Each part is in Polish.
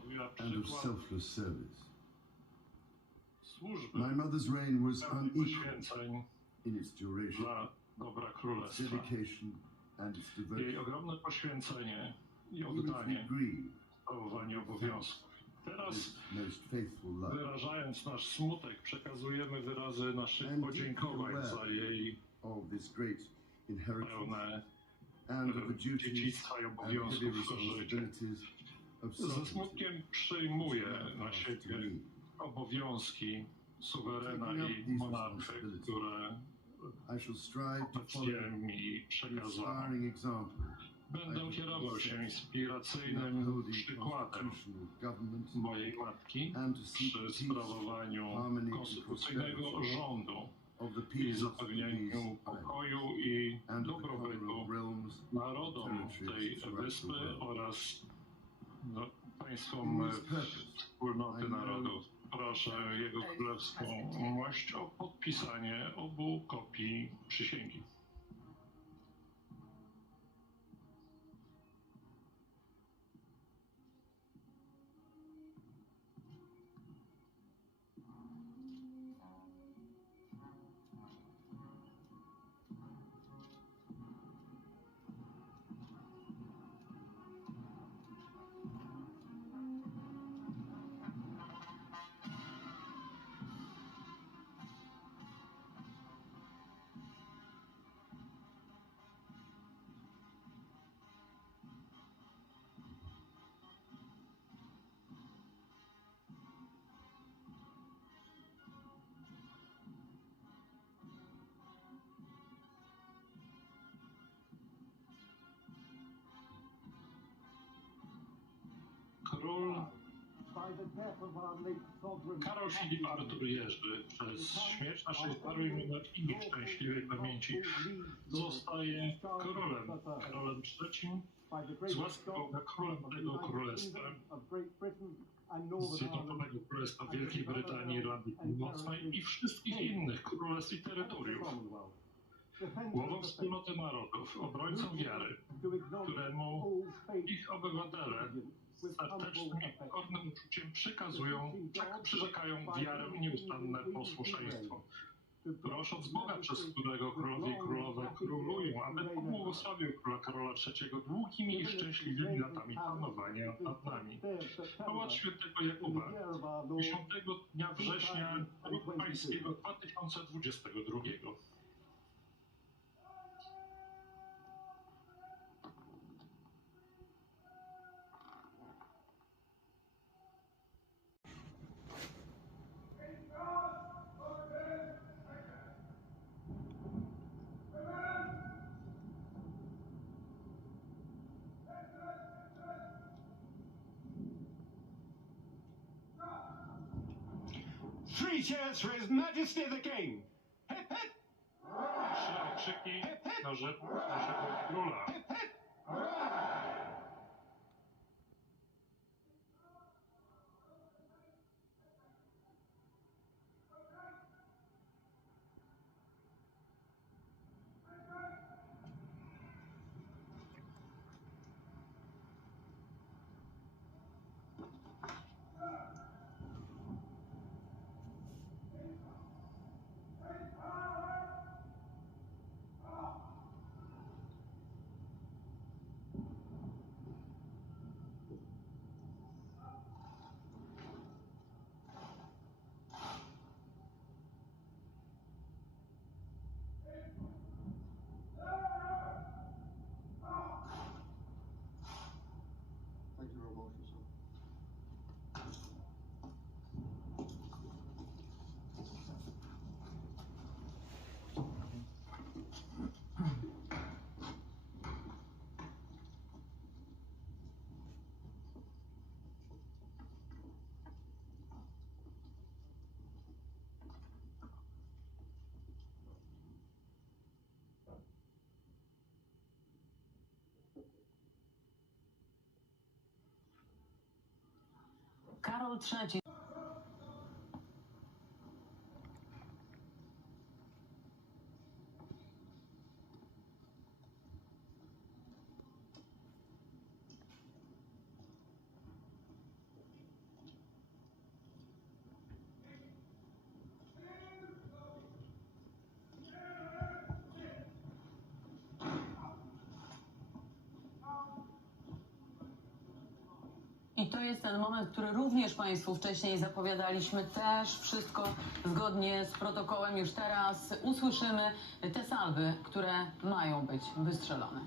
stanowiła and of przykład selfless service. służby My mother's reign was pełnej unequal poświęceń in its duration, dla dobra its królestwa. dedication, and its Jej devotion. ogromne poświęcenie i Even if we oddanie, grieve sprawowanie obowiązków. Teraz this most faithful love, wyrażając nasz smutek, przekazujemy wyrazy naszych And podziękowań za jej of this great inheritance, pełne and of duties dziedzictwa i and heavy obowiązków responsibilities Ze smutkiem przyjmuję that na siebie obowiązki suwerena i monarchy, które obecnie mi przekazano. Będę kierował się in inspiracyjnym przykładem mojej matki przy sprawowaniu konstytucyjnego rządu i zapewnieniu pokoju i dobrobytu narodom tej wyspy oraz no, państwom e, wspólnoty narodów. Proszę Jego Królewską Mość o podpisanie obu kopii przysięgi. Karol Filip Artur Jerzy przez śmierć naszej zmarłej monarchini w szczęśliwej pamięci zostaje królem, Karolem III, z łaski Boga królem tego królestwa, Zjednoczonego Królestwa Wielkiej Brytanii, Irlandii Północnej i wszystkich innych królestw i terytoriów. Głową wspólnoty narodów, obrońcą wiary, któremu ich obywatele humble i pokornym uczuciem przekazują, tak przyrzekają wiarę i nieustanne posłuszeństwo. prosząc Boga, przez którego królowie i królowe królują, aby pobłogosławił króla Karola III długimi i szczęśliwymi latami panowania nad nami. Pałac świętego Jakuba, 10 dnia września roku pańskiego 2022. Three cheers for His Majesty the King! Hip hip! Trzy okrzyki na rzecz naszego króla. Karol III I to jest ten moment, który również Państwu wcześniej zapowiadaliśmy. Też wszystko zgodnie z protokołem. Już teraz usłyszymy te salwy, które mają być wystrzelone.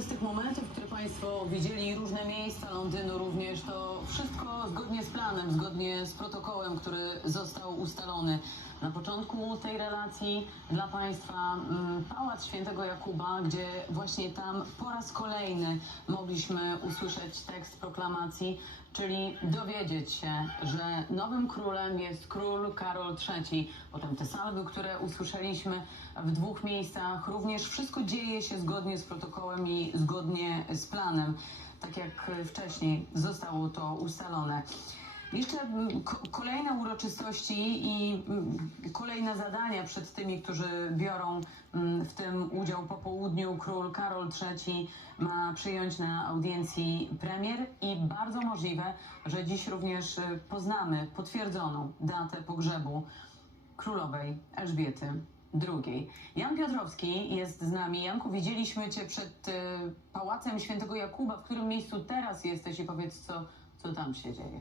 Każdy z tych momentów, które Państwo widzieli, różne miejsca Londynu również, to wszystko zgodnie z planem, zgodnie z protokołem, który został ustalony. Na początku tej relacji dla Państwa mm, Pałac Świętego Jakuba, gdzie właśnie tam po raz kolejny mogliśmy usłyszeć tekst proklamacji, czyli dowiedzieć się, że nowym królem jest król Karol III. Potem te salwy, które usłyszeliśmy w dwóch miejscach, również wszystko dzieje się zgodnie z protokołem i zgodnie z planem, tak jak wcześniej zostało to ustalone. Jeszcze ko- kolejne uroczystości i mm, kolejne zadania przed tymi, którzy biorą mm, w tym udział po południu. Król Karol III ma przyjąć na audiencji premier i bardzo możliwe, że dziś również y, poznamy potwierdzoną datę pogrzebu królowej Elżbiety II. Jan Piotrowski jest z nami. Janku, widzieliśmy Cię przed y, Pałacem Świętego Jakuba. W którym miejscu teraz jesteś i powiedz, co, co tam się dzieje?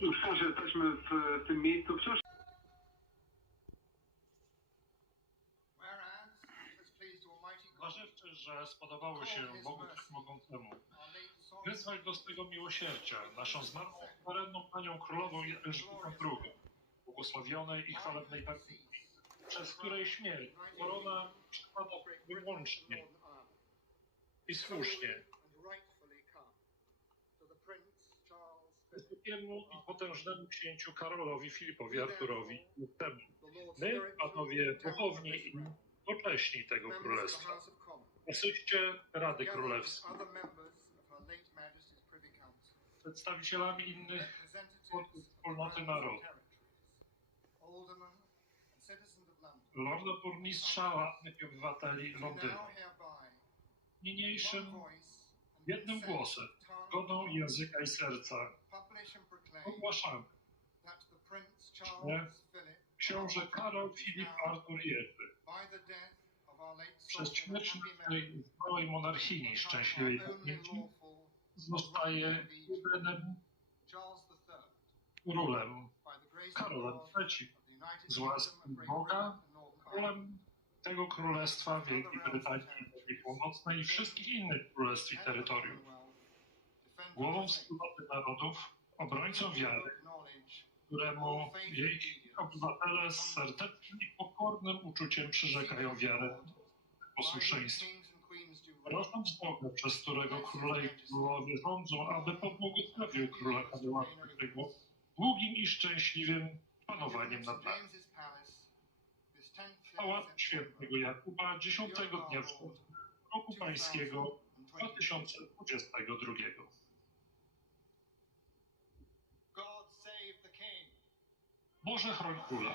Wciąż jesteśmy w, tym miejscu, wciąż Zważywszy, że spodobało się Bogu Wszechmogącemu, go z tego miłosierdzia, naszą zmarłą, suwerenną Panią Królową Elżbietę II, błogosławionej i chwalebnej Panią, przez której śmierć korona przypada wyłącznie i słusznie Wysokiemu i potężnemu księciu Karolowi Filipowi Arturowi temu. My, panowie duchowni i Israel, pocześni tego królestwa, asyście Rady Królewskiej, przedstawicielami innych wspólnoty narodu. Lorda Burmistrza, radnych i obywateli Londynu. Niniejszym jednym głosem, zgodą języka i serca. Ogłaszamy, Philip, książę Karol Filip Artur Jerzy. przez śmierć zmarłej monarchini szczęśliwej pamięci zostaje jedynym królem, Karolem III, z łaski Boga, królem tego królestwa Wielkiej Brytanii Indii Północnej i wszystkich innych królestw i terytoriów. Głową wspólnoty narodów, obrońcą wiary, któremu jej obywatele z serdecznym i pokornym uczuciem przyrzekają wiarę posłuszeństwo. Prosząc Boga, przez którego króle i królowie rządzą, aby pobłogosławił króla Karola II długim i szczęśliwym panowaniem nad nami. James's Palace, this 10th Pałac Świętego Jakuba 10 dnia września roku pańskiego 2022. Boże chroń króla.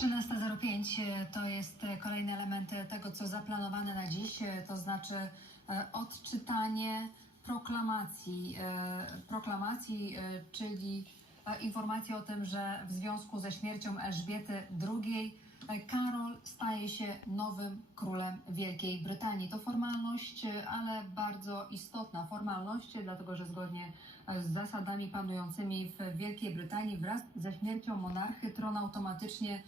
13.05 e, to jest e, kolejny element e, tego, co zaplanowane na dziś, to znaczy odczytanie proklamacji, proklamacji, czyli informacji o tym, że w związku ze śmiercią Elżbiety II Karol staje się nowym królem Wielkiej Brytanii. To formalność, ale bardzo istotna formalność, dlatego że zgodnie z zasadami panującymi w Wielkiej Brytanii wraz ze śmiercią monarchy tron automatycznie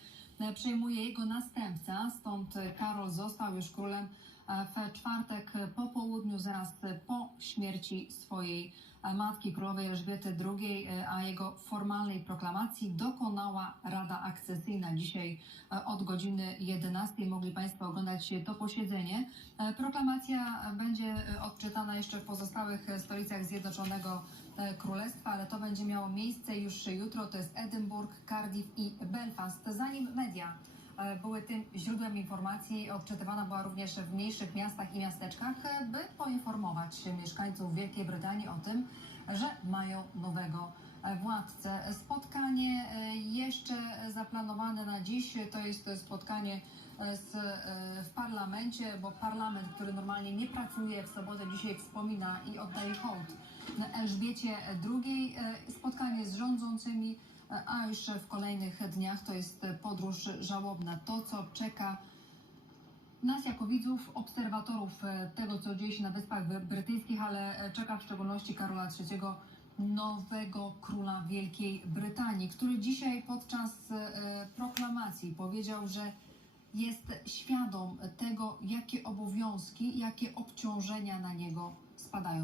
przejmuje jego następca, stąd e, Karol został już królem e, w czwartek po południu, zaraz e, po śmierci swojej e, matki królowej Elżbiety II, e, a jego formalnej proklamacji dokonała Rada. Dzisiaj e, od godziny 11 mogli Państwo oglądać to posiedzenie. E, Proklamacja będzie e, odczytana jeszcze w pozostałych stolicach Zjednoczonego Królestwa, ale to będzie miało miejsce już jutro. To jest Edynburg, Cardiff i Belfast. Zanim media były tym źródłem informacji, odczytywana była również w mniejszych miastach i miasteczkach, by poinformować mieszkańców Wielkiej Brytanii o tym, że mają nowego władcę. Spotkanie e, jeszcze zaplanowane na dziś to jest spotkanie e, z, e, w parlamencie, bo parlament, który normalnie nie pracuje w sobotę, dzisiaj wspomina i oddaje hołd Elżbiecie II. Spotkanie z rządzącymi, a już w kolejnych dniach to jest podróż żałobna. To, co czeka nas jako widzów, obserwatorów tego, co dzieje się na Wyspach Bry- Brytyjskich, ale czeka w szczególności Karola III, nowego króla Wielkiej Brytanii, który dzisiaj podczas e, proklamacji powiedział, że jest świadom tego, jakie obowiązki, jakie obciążenia na niego spadają.